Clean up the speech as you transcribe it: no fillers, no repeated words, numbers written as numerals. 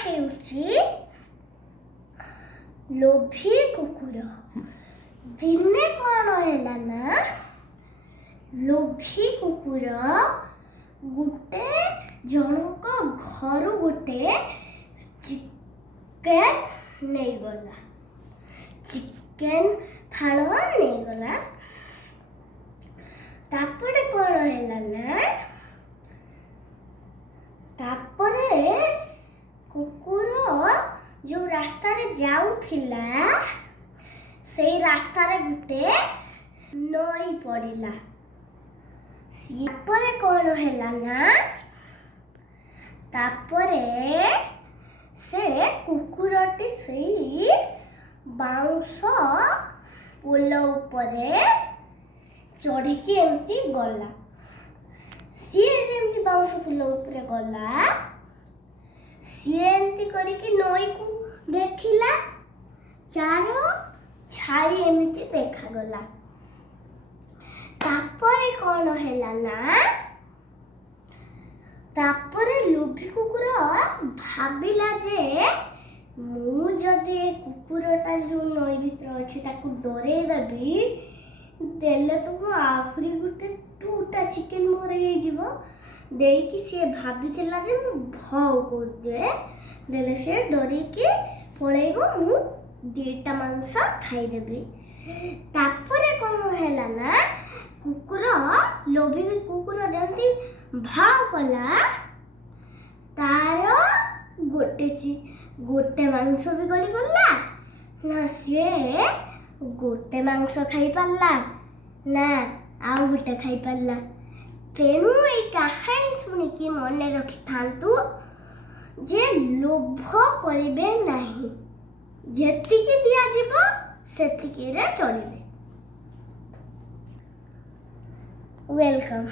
ହେଉଛି ଲୋଭୀ କୁକୁର। ଦିନେ କ'ଣ ହେଲା ନା ଲୋଭୀ କୁକୁର ଗୋଟେ ଜଣଙ୍କ ଘରୁ ଗୋଟେ ଚିକେନ ନେଇଗଲା। ଚିକେନ ଫାଳ ନେଇଗଲା। ତାପରେ କ'ଣ ହେଲା ନା ତାପରେ କୁକୁର ଯୋଉ ରାସ୍ତାରେ ଯାଉଥିଲା ସେଇ ରାସ୍ତାରେ ଗୋଟେ ନଈ ପଡ଼ିଲା। ତାପରେ କ'ଣ ହେଲା ନା ତାପରେ ସେ କୁକୁରଟି ସେଇ ବାଉଁଶ ପୋଲ ଉପରେ ଚଢ଼ିକି ଏମିତି ଗଲା। ସିଏ ଯେମିତି ବାଉଁଶ ପୋଲ ଉପରେ ଗଲା ସିଏ ଏମିତି କରିକି ନଈକୁ ଦେଖିଲା। ଚାର ଛାଇ ଏମିତି ଦେଖାଗଲା। ତାପରେ କ'ଣ ହେଲା ନା ତାପରେ ଲୋଭୀ କୁକୁର ଭାବିଲା ଯେ ମୁଁ ଯଦି ଏ କୁକୁରଟା ଯୋଉ ନଈ ଭିତରେ ଅଛି ତାକୁ ଡରେଇ ଦେବି ଦେଲେ ତ ମୁଁ ଆହୁରି ଗୋଟେ 2ଟା ଚିକେନ ମୋର ହେଇଯିବ। ଦେଇକି ସିଏ ଭାବିଥିଲା ଯେ ମୁଁ ଭଉ କରିଦିଏ ଦେଲେ ସେ ଡରିକି ପଳେଇବ, ମୁଁ 2ଟା ମାଂସ ଖାଇଦେବି। ତାପରେ କ'ଣ ହେଲା ନା ଲୋଭୀ କୁକୁର ଯେମିତି ଭାଉ କଲା ତାର ଗୋଟେ ମାଂସ ବି ଗଳି ପଡ଼ିଲା ନା ସିଏ ଗୋଟେ ମାଂସ ଖାଇପାରିଲା ନା ଆଉ ଗୋଟେ ଖାଇପାରିଲା। ତେଣୁ ଏଇ କାହାଣୀ ଶୁଣିକି ମନେ ରଖିଥାନ୍ତୁ ଯେ ଲୋଭ କରିବେ ନାହିଁ। ଯେତିକି ଦିଆଯିବ ସେତିକିରେ ଚଳିବେ। ୱେଲକମ୍।